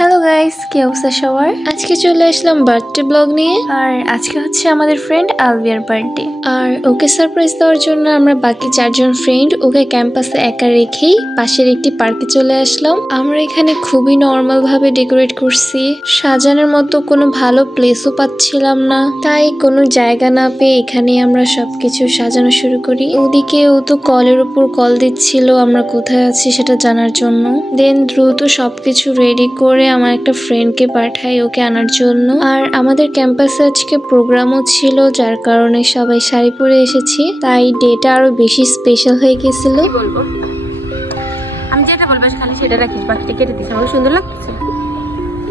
Hello guys, কি অবস্থা সবার? আজকে চলে আসলাম বার্থডে ব্লগ নিয়ে। আর আজকে হচ্ছে আমাদের ফ্রেন্ড আলভিয়ার বার্থডে। আর ওকে সারপ্রাইজ দেওয়ার জন্য আমরা বাকি 4 জন ফ্রেন্ড ওকে ক্যাম্পাসে একা রেখেই পাশের একটি পার্কে চলে আসলাম। আমরা এখানে খুবই নর্মাল ভাবে ডেকোরেট করছি, সাজানোর মতো কোনো ভালো প্লেসও পাচ্ছিলাম না, তাই কোনো জায়গা না পেয়ে এখানে আমরা সবকিছু সাজানো শুরু করি। ওদিকে ও তো কলের উপর কল দিচ্ছিল আমরা কোথায় আছি সেটা জানার জন্য। দেন দ্রুত সবকিছু রেডি করে আমার একটা ফ্রেন্ডকে পাঠাই ওকে আনার জন্য। আর আমাদের ক্যাম্পাসে আজকে প্রোগ্রামও ছিল, যার কারণে সবাই শাড়ি পরে এসেছি, তাই ডেটা আরো বেশি স্পেশাল হয়ে গেছিল। আমি যেটা বলবো খালি সেটা রাখিস, বাকিটা কেটে দিস। আমাকে সুন্দর লাগছে,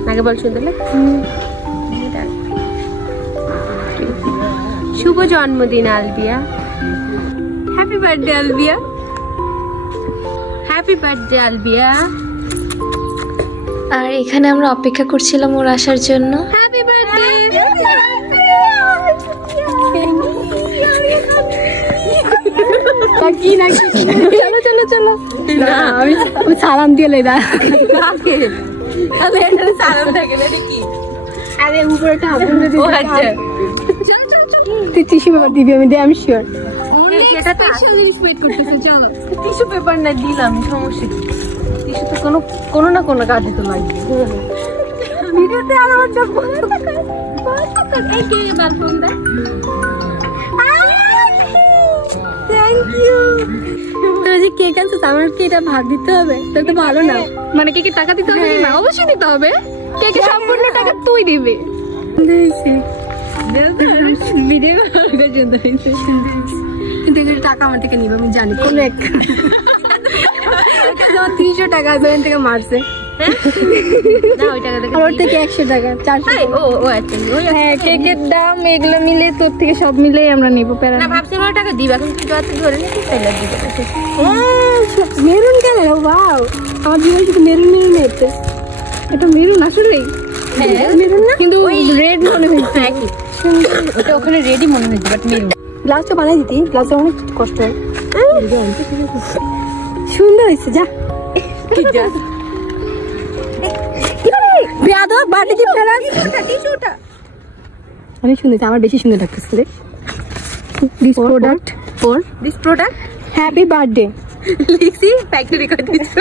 আগে বল সুন্দর লাগছে। শুভ জন্মদিন আলবিয়া, হ্যাপি বার্থডে আলবিয়া, হ্যাপি বার্থডে আলবিয়া। আর এখানে আমরা অপেক্ষা করছিলাম ওর আসার জন্য। Happy birthday. চলো চলো চলো, আমি সালাম দিয়ে লে। সালাম থাকে না কি? আরে উপরে একটা হাবুন দিয়ে তুই টিস্যু পেপার দিবি, আমি আমি শিওর। সেটা তো স্পেশাল জিনিস ওয়েট করতেছে। চলো টিস্যু পেপার না দিলাম, সমস্যা কি? টিস্যু তো কোনো না কোনো কাজে তো লাগবে। ভিডিওতে আর আমার চোখ বন্ধ কর। এই কে বালফোন দে? Thank you. তোরা যে কেক আনছিস, আমার কি এটা ভাগ দিতে হবে? তাহলে তো ভালো না। মানে কেকে টাকা দিতে হবে না? অবশ্যই দিতে হবে। কেকে সম্পূর্ণ টাকা তুই দিবি। দেখছি ভিডিও করার জন্য কিন্তু এর টাকা আমার থেকে নিবে, আমি জানি। কোন এক 300 টাকা ব্যাংক থেকে মারছে। ওর থেকে 100 টাকা 400। হ্যাঁ, কেকের দাম এগুলো মিলে তোর থেকে সব মিলে আমরা নিবো। ভাবছিলাম টাকা দিবা, এখন ধরে মেরুন কেন? ওয়াও, আমার জীবনে শুধু মেরুন মেরুন হচ্ছে। এটা মেরুন আসলেই মেরুন না, কিন্তু রেড মনে হচ্ছে। ওটা ওখানে রেডি মনে হচ্ছে, বাট মেরুন। গ্লাসটা বানাই দিতি, গ্লাসটা অনেক কষ্ট হয়। সুন্দর হয়েছে। যা অনেক সুন্দর, আমার বেশি সুন্দর লাগতেছে। This product for this product happy birthday লিখছি, ফ্যাক্টরি করে দিচ্ছি।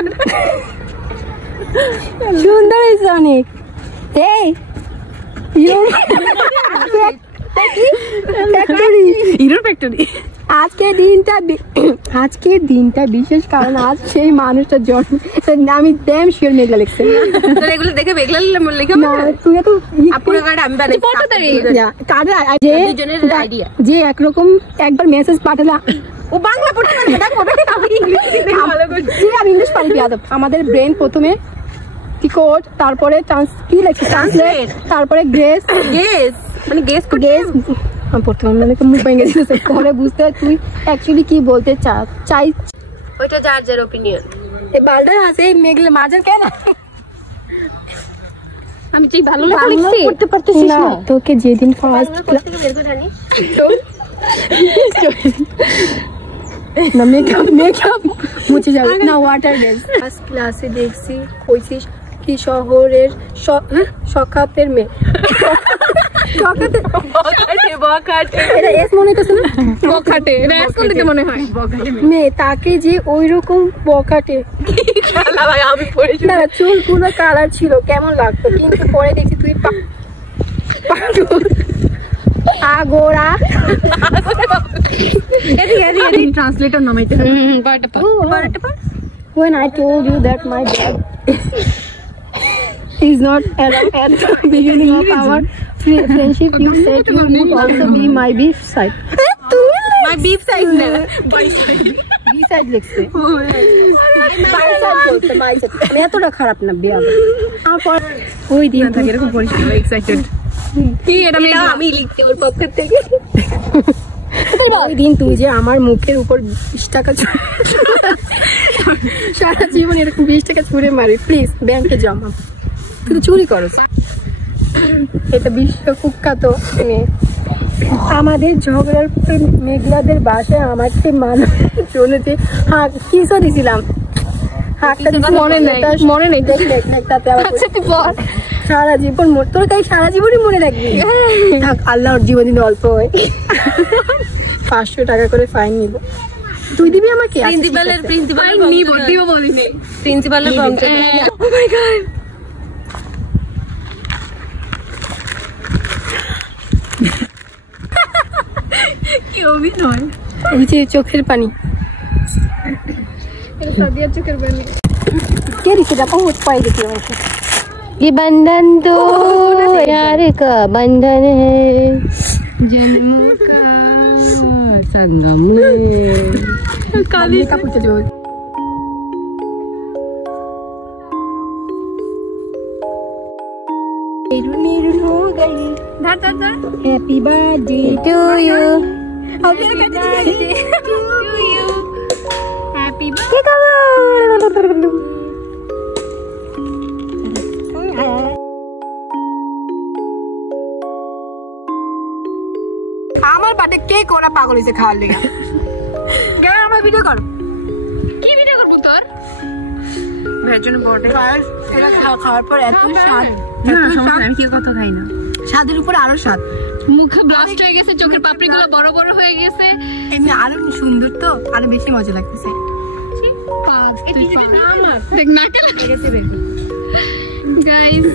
সুন্দর হয়েছে অনেক। এই আজকের দিনটা বিশেষ, কারণ আজ সেই মানুষটার জন্ম। আমি ড্যাম শিওর মেঘলা লিখছি। এগুলো দেখে মেঘলা যে একরকম একবার মেসেজ পাঠালাম, ও বাংলা ইংলিশ পারি। আমাদের ব্রেন প্রথমে টিকট, তারপরে কি লেখছে ট্রান্সলেট, তারপরে গ্রেস মানে গেস মুখ ভেঙে দিয়েছে। পরে বুঝতে তুই অ্যাকচুয়ালি কি বলতে চাই। ওইটা যার যার ওপিনিয়ন। এই বালটার আছে মেঘলে মাঝে কেন? আমি ঠিক ভালো লিখছি, করতে পারতেছিস না। তোকে যেদিন ফার্স্ট না মেকআপ মুছে যাবে না, ওয়াটার বেস। ফার্স্ট ক্লাসে দেখছি কইছিস কি শহরের সকাপের মেয়ে। মেয়ে তাকে যে ওই রকম বকাটে, চুল পুরো কালার ছিল, কেমন লাগতো। কিন্তু পরে দেখছি তুই আগোরা ট্রান্সলেটর নামাইতে। When I told you that my dad is not at the beginning of our friendship, you said you would also be my beef side. My beef side na by side, b side লিখছে। by side বলতে by side। আমি এতটা খারাপ না বিয়া। তারপর ওই দিন থেকে এরকম পরিষ্কার এক্সাইটেড কি এটা আমি লিখছি ওর পক্ষ থেকে। ওই দিন তুই যে আমার মুখের উপর 20 টাকা সারা জীবন এরকম 20 টাকা ছুঁড়ে মারি, প্লিজ ব্যাংকে জমা। তুই চুরি করো। এটা বিশ্ব কুখ্যাত মেয়ে। আমাদের ঝগড়ার মেঘলাদের বাসায় আমাকে মানুষ চলেছে। হ্যাঁ, কিসও দিছিলাম। মনে নেই সারা জীবন তোর তাই সারা জীবনই মনে রাখবি। থাক আল্লাহর জীবন দিন অল্প হয়। 500 টাকা করে ফাইন নিব। তুই দিবি আমাকে? প্রিন্সিপালের নিব দিব বলিনি। প্রিন্সিপালের ফাংশন। ও মাই গড। কি অভিনয়। ওই যে চোখের পানি। এটা সাদিয়ার চোখের পানি। কে রিসে যা বহুত পাই দিতে আমাকে। ये बंधन तो प्यार का बंधन है जन्मों का संगम है। काली का पूछे जो मेरू हो गई धर धर धर happy birthday to you happy birthday to you happy birthday. আমার বাড়িতে কেক ওরা পাগল হইছে খাওয়ার লাগা। কে আমার ভিডিও কর। কি ভিডিও করব তোর? ভাইয়ের জন্য বড় এটা খাওয়ার পর এত স্বাদ। আমি কি কত খাই না। স্বাদের উপর আরো স্বাদ। মুখে ব্লাস্ট হয়ে গেছে, চোখের পাপড়িগুলো বড় বড় হয়ে গেছে। এমনি আরো সুন্দর তো, আরো বেশি মজা লাগতেছে। দেখ না কেন গেছে গাইস।